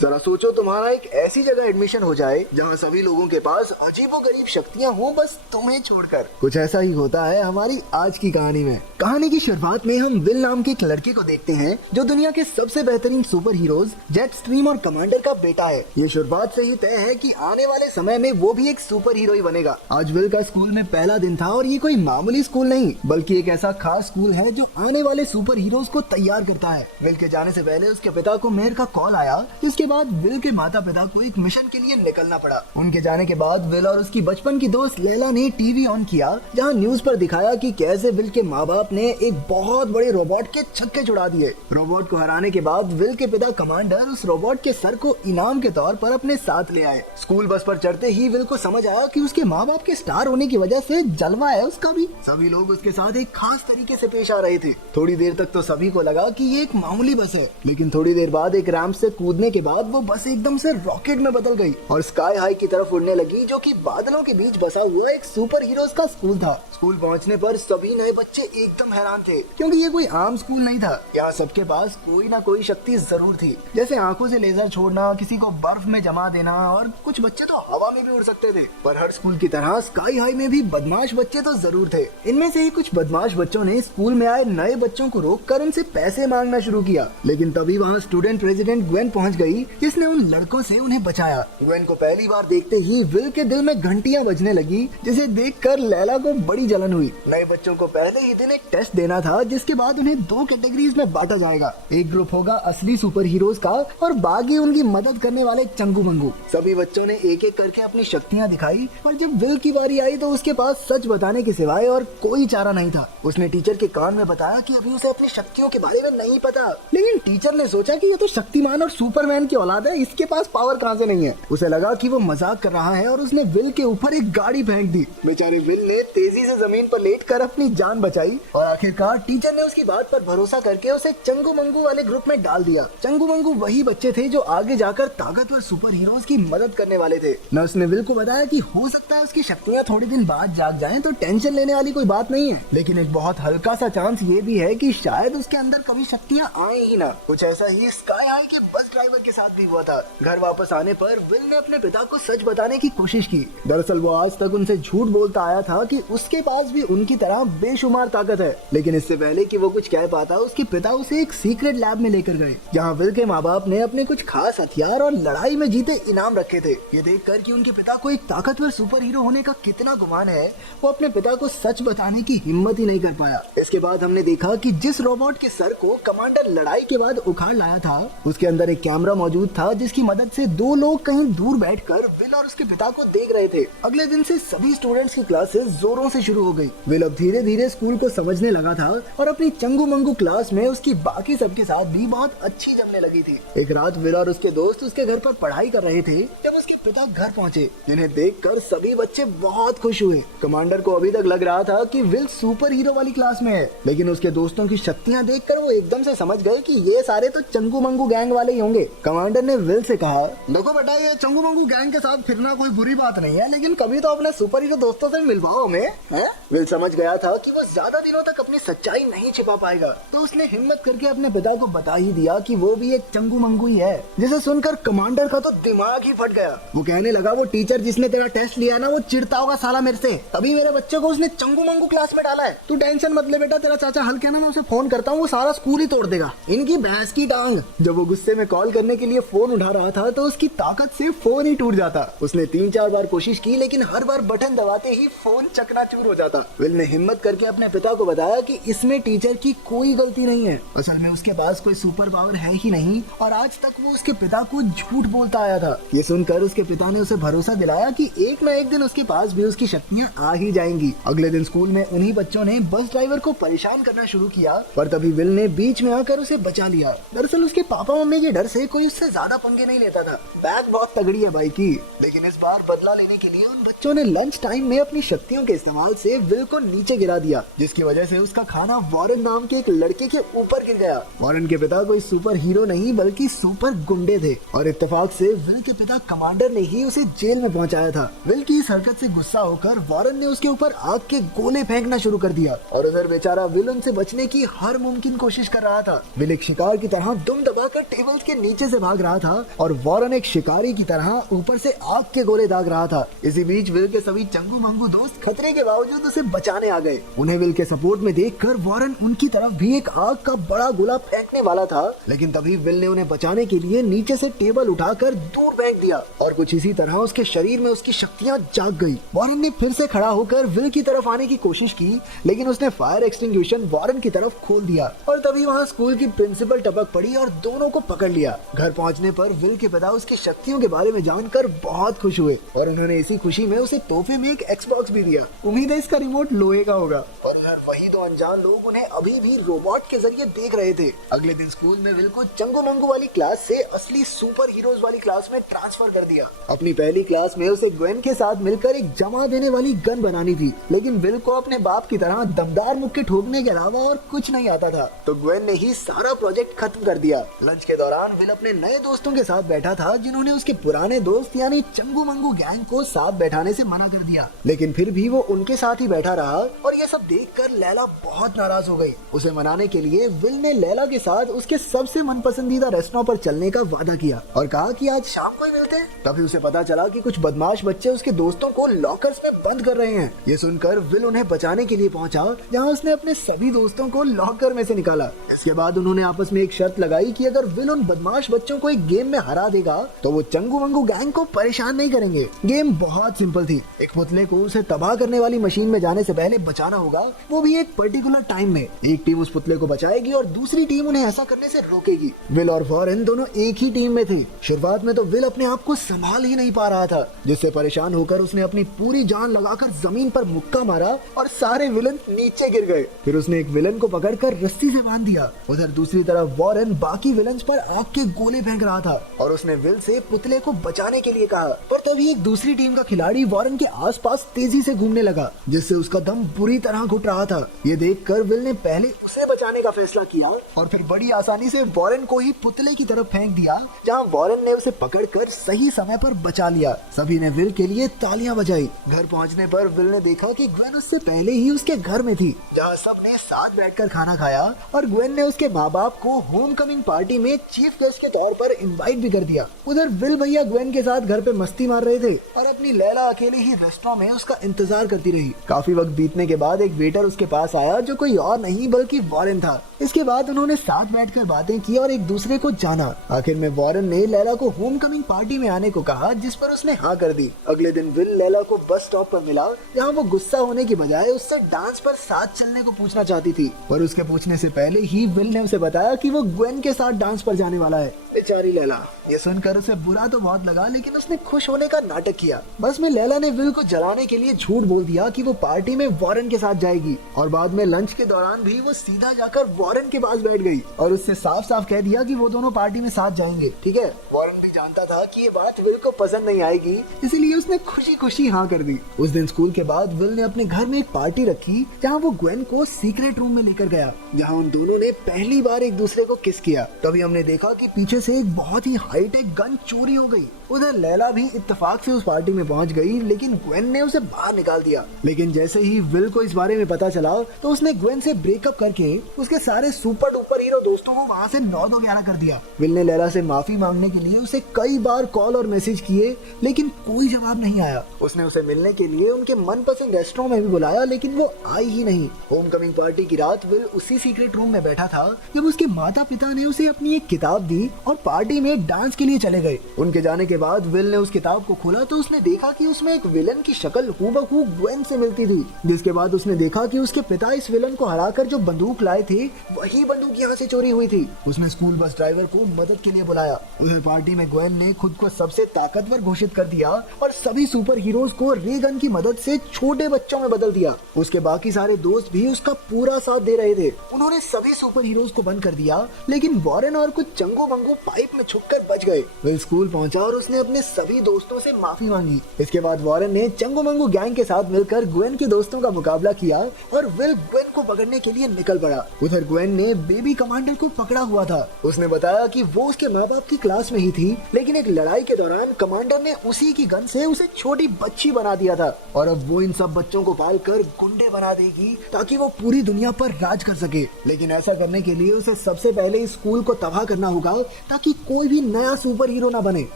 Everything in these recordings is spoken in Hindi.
जरा सोचो तुम्हारा एक ऐसी जगह एडमिशन हो जाए जहाँ सभी लोगों के पास अजीबोगरीब शक्तियाँ हों, बस तुम्हें छोड़कर। कुछ ऐसा ही होता है हमारी आज की कहानी में। कहानी की शुरुआत में हम विल नाम के एक लड़के को देखते हैं जो दुनिया के सबसे बेहतरीन सुपर हीरोज जेट स्ट्रीम और कमांडर का बेटा है। ये शुरुआत से ही तय है कि आने वाले समय में वो भी एक सुपर हीरो ही बनेगा। आज विल का स्कूल में पहला दिन था और ये कोई मामूली स्कूल नहीं बल्कि एक ऐसा खास स्कूल है जो आने वाले सुपर हीरोज को तैयार करता है। विल के जाने से पहले उसके पिता को मेयर का कॉल आया। इसके बाद विल के माता पिता को एक मिशन के लिए निकलना पड़ा। उनके जाने के बाद विल और उसकी बचपन की दोस्त लैला ने टीवी ऑन किया जहां न्यूज पर दिखाया कि कैसे विल के माँ बाप ने एक बहुत बड़े रोबोट के छक्के छुड़ा दिए। रोबोट को हराने के बाद विल के पिता कमांडर उस रोबोट के सर को इनाम के तौर पर अपने साथ ले आए। स्कूल बस पर चढ़ते ही विल को समझ आया कि उसके माँ बाप के स्टार होने की वजह से जलवा है उसका भी। सभी लोग उसके साथ एक खास तरीके से पेश आ रहे थे। थोड़ी देर तक तो सभी को लगा कि ये एक मामूली बस है, लेकिन थोड़ी देर बाद एक रैंप से कूदने के बाद वो बस एकदम से रॉकेट में बदल गई और स्काई हाई की तरफ उड़ने लगी, जो कि बादलों के बीच बसा हुआ एक सुपर हीरोज का स्कूल था। स्कूल पहुंचने पर सभी नए बच्चे एकदम हैरान थे क्योंकि ये कोई आम स्कूल नहीं था। यहाँ सबके पास कोई ना कोई शक्ति जरूर थी, जैसे आंखों से लेजर छोड़ना, किसी को बर्फ में जमा देना और कुछ बच्चे तो हवा में भी उड़ सकते थे। पर हर स्कूल की तरह स्काई हाई में भी बदमाश बच्चे तो जरूर थे। इनमें से ही कुछ बदमाश बच्चों ने स्कूल में आए नए बच्चों को रोककर उनसे पैसे मांगना शुरू किया, लेकिन तभी वहाँ स्टूडेंट प्रेसिडेंट ग्वेन पहुँच गई जिसने उन लड़कों से उन्हें बचाया। ग्वेन को पहली बार देखते ही विल के दिल में घंटियां बजने लगी, जिसे देखकर लैला को बड़ी जलन हुई। नए बच्चों को पहले ही दिन एक टेस्ट देना था जिसके बाद उन्हें दो कैटेगरीज में बांटा जाएगा। एक ग्रुप होगा असली सुपर हीरोज का और बाकी उनकी मदद करने वाले चंगू मंगू। सभी बच्चों ने एक एक करके अपनी शक्तियां दिखाई और जब विल की बारी आई तो उसके पास सच बताने के सिवाय और कोई चारा नहीं था। उसने टीचर के कान में बताया कि अभी उसे अपनी शक्तियों के बारे में नहीं पता, लेकिन टीचर ने सोचा कि ये तो शक्तिमान और सुपरमैन की औलाद है, इसके पास पावर कहाँ से नहीं है। उसे लगा कि वो मजाक कर रहा है और उसने विल के ऊपर एक गाड़ी फेंक दी। बेचारे विल ने तेजी से जमीन पर लेटकर अपनी जान बचाई और आखिरकार टीचर ने उसकी बात पर भरोसा करके उसे चंगू मंगू वाले ग्रुप में डाल दिया। चंगू मंगू वही बच्चे थे जो आगे जाकर ताकतवर सुपर हीरोज की मदद करने वाले थे। नर्स ने विल को बताया कि हो सकता है उसकी शक्तियाँ थोड़ी दिन बाद जाग जाएं, तो टेंशन लेने वाली कोई बात नहीं है, लेकिन एक बहुत हल्का सा चांस ये भी है कि शायद उसके अंदर कभी शक्तियाँ आए ही ना। कुछ ऐसा ही स्काई हाई के बस ड्राइवर के साथ भी हुआ था। घर वापस आने पर विल ने अपने पिता को सच बताने की कोशिश की। दरअसल वो आज तक उनसे झूठ बोलता आया था कि उसके पास भी उनकी तरह बेशुमार ताकत है, लेकिन इससे पहले कि वो कुछ कह पाता उसके पिता उसे एक सीक्रेट लैब में लेकर गए जहाँ विल के माँ बाप ने अपने कुछ खास हथियार और लड़ाई में जीते इनाम रखे थे। ये देखकर कि उनके पिता को एक ताकतवर सुपर हीरो होने का कितना गुमान है, वो अपने पिता को सच बताने की हिम्मत ही नहीं कर पाया। इसके बाद हमने देखा कि जिस रोबोट के सर को कमांडर लड़ाई के बाद उखाड़ लाया था उसके अंदर एक कैमरा मौजूद था जिसकी मदद से दो लोग कहीं दूर बैठकर विल और उसके पिता को देख रहे थे। अगले दिन से सभी स्टूडेंट्स की क्लासेस जोरों से शुरू हो गई। विल अब धीरे धीरे स्कूल को समझने लगा था और अपनी चंगू मंगू क्लास में उसकी बाकी सबके साथ भी बहुत अच्छी जमने लगी थी। एक रात विल और उसके दोस्त उसके घर पर पढ़ाई कर रहे थे जब उसके पिता घर पहुँचे, जिन्हें देखकर सभी बच्चे बहुत खुश हुए। कमांडर को अभी तक लग रहा था कि विल सुपर हीरो वाली क्लास में है, लेकिन उसके दोस्तों की शक्तियाँ देखकर वो एकदम से समझ गए कि ये सारे तो चंगू मंगू गैंग वाले ही होंगे। कमांडर ने विल से कहा, देखो बेटा, ये चंगू मंगू गैंग के साथ फिरना कोई बुरी बात नहीं है, लेकिन कभी तो अपने सुपर हीरो दोस्तों से मिलवाओ हमें, हैं? विल समझ गया था कि वो ज्यादा दिनों तक अपनी सच्चाई नहीं छिपा पाएगा, तो उसने हिम्मत करके अपने पिता को बता ही दिया कि वो भी एक चंगू मंगू ही है। जिसे सुनकर कमांडर का तो दिमाग ही फट गया। वो कहने लगा, वो टीचर जिसने तेरा टेस्ट लिया ना, वो चिढ़ता होगा साला मेरे से, तभी मेरे बच्चे को उसने चंगू मंगू क्लास में डाला है। तू टेंशन मत ले बेटा, तेरा चाचा हल्के ना, मैं उसे फोन करता हूँ, वो सारा स्कूल ही तोड़ देगा, इनकी भैंस की टांग। जब वो गुस्से में कॉल करने के लिए फोन उठा रहा था तो उसकी ताकत से फोन ही टूट जाता। उसने 3-4 बार कोशिश की, लेकिन हर बार बटन दबाते ही फोन चकनाचूर हो जाता। विल ने हिम्मत करके अपने पिता को बताया कि इसमें टीचर की कोई गलती नहीं है, असल में उसके पास कोई सुपर पावर है ही नहीं और आज तक वो उसके पिता को झूठ बोलता आया था। ये सुनकर उसके पिता ने उसे भरोसा दिलाया कि एक न एक दिन उसके पास भी उसकी शक्तियाँ आ ही जाएंगी। अगले दिन स्कूल में उन्हीं बच्चों ने बस ड्राइवर को परेशान करना शुरू किया, पर तभी विल ने बीच में आकर उसे बचा लिया। दरअसल उसके पापा मम्मी के डर से कोई उससे ज्यादा पंगे नहीं लेता था। बैग बहुत तगड़ी है भाई की, लेकिन इस बार बदला लेने के लिए उन बच्चों ने लंच टाइम में अपनी शक्तियों के इस्तेमाल से विल को नीचे गिरा दिया, जिसकी वजह से उसका खाना वॉरेन नाम के एक लड़के के ऊपर गिर गया। वॉरेन के पिता कोई सुपर हीरो नहीं बल्कि सुपर गुंडे थे और इत्तेफाक से विल के पिता कमांडर इंस्पेक्टर ने ही उसे जेल में पहुंचाया था। विल की इस हरकत से गुस्सा होकर वॉरेन ने उसके ऊपर आग के गोले फेंकना शुरू कर दिया और उधर बेचारा विल उनसे बचने की हर मुमकिन कोशिश कर रहा था। विल एक शिकार की तरह दुम दबाकर टेबल्स के नीचे से भाग रहा था और वॉरेन एक शिकारी की तरह ऊपर से आग के गोले दाग रहा था। इसी बीच विल के सभी चंगू मंगू दोस्त खतरे के बावजूद उसे बचाने आ गए। उन्हें विल के सपोर्ट में देखकर वॉरेन उनकी तरफ भी एक आग का बड़ा गोला फेंकने वाला था, लेकिन तभी विल ने उन्हें बचाने के लिए नीचे से टेबल उठाकर दूर फेंक दिया और कुछ इसी तरह उसके शरीर में उसकी शक्तियां जाग गई। वॉरेन ने फिर से खड़ा होकर विल की तरफ आने की कोशिश की, लेकिन उसने फायर एक्सटिंग्विशर वॉरेन की तरफ खोल दिया और तभी वहाँ स्कूल की प्रिंसिपल टपक पड़ी और दोनों को पकड़ लिया। घर पहुँचने पर विल के पिता उसकी शक्तियों के बारे में जानकर बहुत खुश हुए और उन्होंने इसी खुशी में उसे तोहफे में एक एक्सबॉक्स भी दिया। उम्मीद है इसका रिमोट लोहे का होगा। और वही दो अनजान लोग उन्हें अभी भी रोबोट के जरिए देख रहे थे। अगले दिन स्कूल में विल को चंगू मंगू वाली क्लास से असली सुपर हीरोज वाली क्लास में ट्रांसफर कर दिया। अपनी पहली क्लास में उसे ग्वेन के साथ मिलकर एक जमा देने वाली गन बनानी थी, लेकिन विल को अपने बाप की तरह दमदार मुक्के ठोकने के अलावा और कुछ नहीं आता था, तो ग्वेन ने ही सारा प्रोजेक्ट खत्म कर दिया। लंच के दौरान विल अपने नए दोस्तों के साथ बैठा था, जिन्होंने उसके पुराने दोस्त यानी चंगू मंगू गैंग को साथ बैठाने से मना कर दिया, लेकिन फिर भी वो उनके साथ ही बैठा रहा और ये सब देखकर लैला बहुत नाराज हो गई। उसे मनाने के लिए विल ने लैला के साथ उसके सबसे मनपसंदीदा रेस्टोरेंट पर चलने का वादा किया और कहा कि आज शाम को ही मिलते हैं। तभी उसे पता चला कि कुछ बदमाश बच्चे उसके दोस्तों को लॉकर्स में बंद कर रहे हैं। ये सुनकर विल उन्हें बचाने के लिए पहुंचा, जहां उसने अपने सभी दोस्तों को लॉकर में से निकाला। इसके बाद उन्होंने आपस में एक शर्त लगाई कि अगर विल उन बदमाश बच्चों को एक गेम में हरा देगा तो वो चंगू मंगू गैंग को परेशान नहीं करेंगे। गेम बहुत सिंपल थी। एक पुतले को उसे तबाह करने वाली मशीन में जाने से पहले बचाना होगा, वो भी एक पर्टिकुलर टाइम में। एक टीम उस पुतले को बचाएगी और दूसरी टीम उन्हें ऐसा करने से रोकेगी। विल और वॉरेन दोनों एक ही टीम में थे। शुरुआत में तो विल अपने आप को संभाल ही नहीं पा रहा था, जिससे परेशान होकर उसने अपनी पूरी जान लगाकर जमीन पर मुक्का मारा और सारे विलन नीचे गिर गए। फिर उसने एक विलन को पकड़कर रस्सी से बांध दिया। उधर दूसरी तरफ वॉरेन बाकी विलन्स पर आग के गोले फेंक रहा था और उसने विल से पुतले को बचाने के लिए कहा, पर तभी एक दूसरी टीम का खिलाड़ी वॉरेन के आसपास तेजी से घूमने लगा, जिससे उसका दम बुरी तरह घुट रहा था। ये देखकर विल ने पहले उसे बचाने का फैसला किया और फिर बड़ी आसानी से वॉरेन को ही पुतले की तरफ फेंक दिया, जहां वॉरेन ने उसे पकड़कर सही समय पर बचा लिया। सभी ने विल के लिए तालियां बजाई। घर पहुंचने पर विल ने देखा कि ग्वेन उससे पहले ही उसके घर में थी, जहां सबने साथ बैठकर खाना खाया और ग्वेन ने उसके माँ बाप को होम कमिंग पार्टी में चीफ गेस्ट के तौर पर इनवाइट भी कर दिया। उधर विल भैया ग्वेन के साथ घर पे मस्ती मार रहे थे और अपनी लैला अकेले ही रेस्टोरेंट में उसका इंतजार करती रही। काफी वक्त बीतने के बाद एक वेटर उसके पास आया, जो कोई और नहीं बल्कि वॉरेन था। इसके बाद उन्होंने साथ बैठकर बातें की और एक दूसरे को जाना। आखिर में वॉरेन ने लैला को होम कमिंग पार्टी में आने को कहा, जिस पर उसने हाँ कर दी। अगले दिन विल लैला को बस स्टॉप पर मिला, जहाँ वो गुस्सा होने की बजाय उससे डांस पर साथ चलने को पूछना चाहती थी, पर उसके पूछने से पहले ही विल ने उसे बताया कि वो ग्वेन के साथ डांस पर जाने वाला है। बेचारी लैला, ये सुनकर उसे बुरा तो बहुत लगा, लेकिन उसने खुश होने का नाटक किया। बस में लैला ने विल को जलाने के लिए झूठ बोल दिया कि वो पार्टी में वॉरेन के साथ जाएगी और बाद में लंच के दौरान भी वो सीधा जाकर वॉरेन के पास बैठ गई और उससे साफ साफ कह दिया कि वो दोनों पार्टी में साथ जाएंगे। ठीक है, वॉरेन भी जानता था कि ये बात विल को पसंद नहीं आएगी, इसीलिए उसने खुशी खुशी हाँ कर दी। उस दिन स्कूल के बाद विल ने अपने घर में एक पार्टी रखी, जहाँ वो ग्वेन को सीक्रेट रूम में लेकर गया, जहाँ उन दोनों ने पहली बार एक दूसरे को किस किया। तभी हमने देखा कि पीछे से एक बहुत ही हाईटेक गन चोरी हो गई। उधर लैला भी इत्तेफाक से उस पार्टी में पहुंच गई, लेकिन ग्वेन ने उसे बाहर निकाल दिया। लेकिन जैसे ही विल को इस बारे में पता चला तो उसने ग्वेन से ब्रेकअप करके उसके सारे सुपर डुपर हीरो दोस्तों को वहाँ से 9-2-11 कर दिया। विल ने लैला से माफी मांगने के लिए उसे कई बार कॉल और मैसेज किए, लेकिन कोई जवाब नहीं आया। उसने उसे मिलने के लिए उनके मनपसंद रेस्टोरेंट में भी बुलाया, लेकिन वो आई ही नहीं। होम कमिंग पार्टी की रात विल उसी सीक्रेट रूम में बैठा था जब उसके माता पिता ने उसे अपनी एक किताब दी और पार्टी में डांस के लिए चले गए। उनके जाने के बाद विल ने उस किताब को खोला तो उसने देखा कि उसमें एक विलन की शक्ल हूबहू ग्वेन से मिलती थी। जिसके बाद उसने देखा कि उसके पिता इस विलन को हराकर जो बंदूक लाए थे, वही बंदूक यहाँ से चोरी हुई थी। उसने स्कूल बस ड्राइवर को मदद के लिए बुलाया। उधर पार्टी में ग्वेन ने खुद को सबसे ताकतवर घोषित कर दिया और सभी सुपर हीरोज को रे गन की मदद से छोटे बच्चों में बदल दिया। उसके बाकी सारे दोस्त भी उसका पूरा साथ दे रहे थे। उन्होंने सभी सुपर हीरोज को बंद कर दिया, लेकिन वॉरेन और कुछ चंगू मंगू पाइप में छुपकर बच गए। विल स्कूल पहुंचा और उसने अपने सभी दोस्तों से माफी मांगी। इसके बाद वॉरेन ने चंगू मंगू गैंग के साथ मिलकर ग्वेन के दोस्तों का मुकाबला किया और विल ग्वेन को पकड़ने के लिए निकल पड़ा। उधर ग्वेन ने बेबी कमांडर को पकड़ा हुआ था। उसने बताया कि वो उसके माँ बाप की क्लास में ही थी, लेकिन एक लड़ाई के दौरान कमांडर ने उसी की गन से उसे छोटी बच्ची बना दिया था और अब वो इन सब बच्चों को पाल कर गुंडे बना देगी ताकि वो पूरी दुनिया पर राज कर सके। लेकिन ऐसा करने के लिए उसे सबसे पहले इस स्कूल को तबाह करना होगा ताकि कोई भी नया सुपर हीरो ना बने।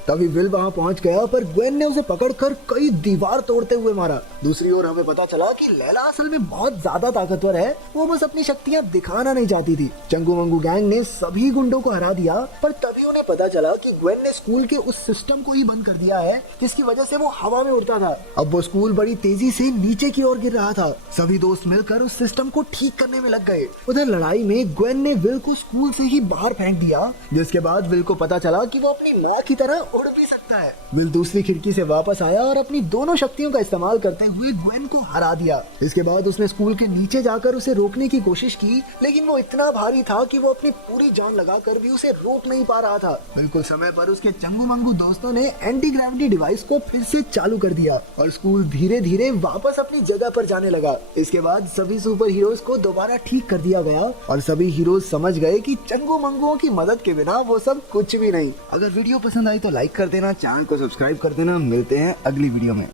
तभी विल वहाँ पहुँच गया, पर ग्वेन ने उसे पकड़कर कई दीवार तोड़ते हुए मारा। दूसरी ओर हमें पता चला कि लैला असल में बहुत ज्यादा ताकतवर है, वो बस अपनी शक्तियाँ दिखाना नहीं चाहती थी। चंगू मंगू गैंग ने सभी गुंडों को हरा दिया, पर तभी उन्हें पता चला कि ग्वेन ने स्कूल के उस सिस्टम को ही बंद कर दिया है जिसकी वजह से वो हवा में उड़ता था। अब वो स्कूल बड़ी तेजी से नीचे की ओर गिर रहा था। सभी दोस्त मिलकर उस सिस्टम को ठीक करने में लग गए। उधर लड़ाई में ग्वेन ने विल को स्कूल से ही बाहर फेंक दिया, जिसके बाद विल को पता चला कि वो अपनी माँ की तरह उड़ भी सकता है। विल दूसरी खिड़की से वापस आया और अपनी दोनों शक्तियों का इस्तेमाल करते हुए ग्वेन को हरा दिया। इसके बाद उसने स्कूल के नीचे जाकर उसे रोकने की कोशिश की, लेकिन वो इतना भारी था कि वो अपनी पूरी जान लगाकर भी उसे रोक नहीं पा रहा था। बिल्कुल समय पर उसके चंगू मंगू दोस्तों ने एंटी ग्रेविटी डिवाइस को फिर से चालू कर दिया और स्कूल धीरे धीरे वापस अपनी जगह पर जाने लगा। इसके बाद सभी सुपर हीरोज को दोबारा ठीक कर दिया गया और सभी हीरोज समझ गए कि चंगू मंगुओं की मदद के बिना वो सब कुछ भी नहीं। अगर वीडियो पसंद आई तो लाइक कर देना, चैनल को सब्सक्राइब कर देना। मिलते हैं अगली वीडियो में।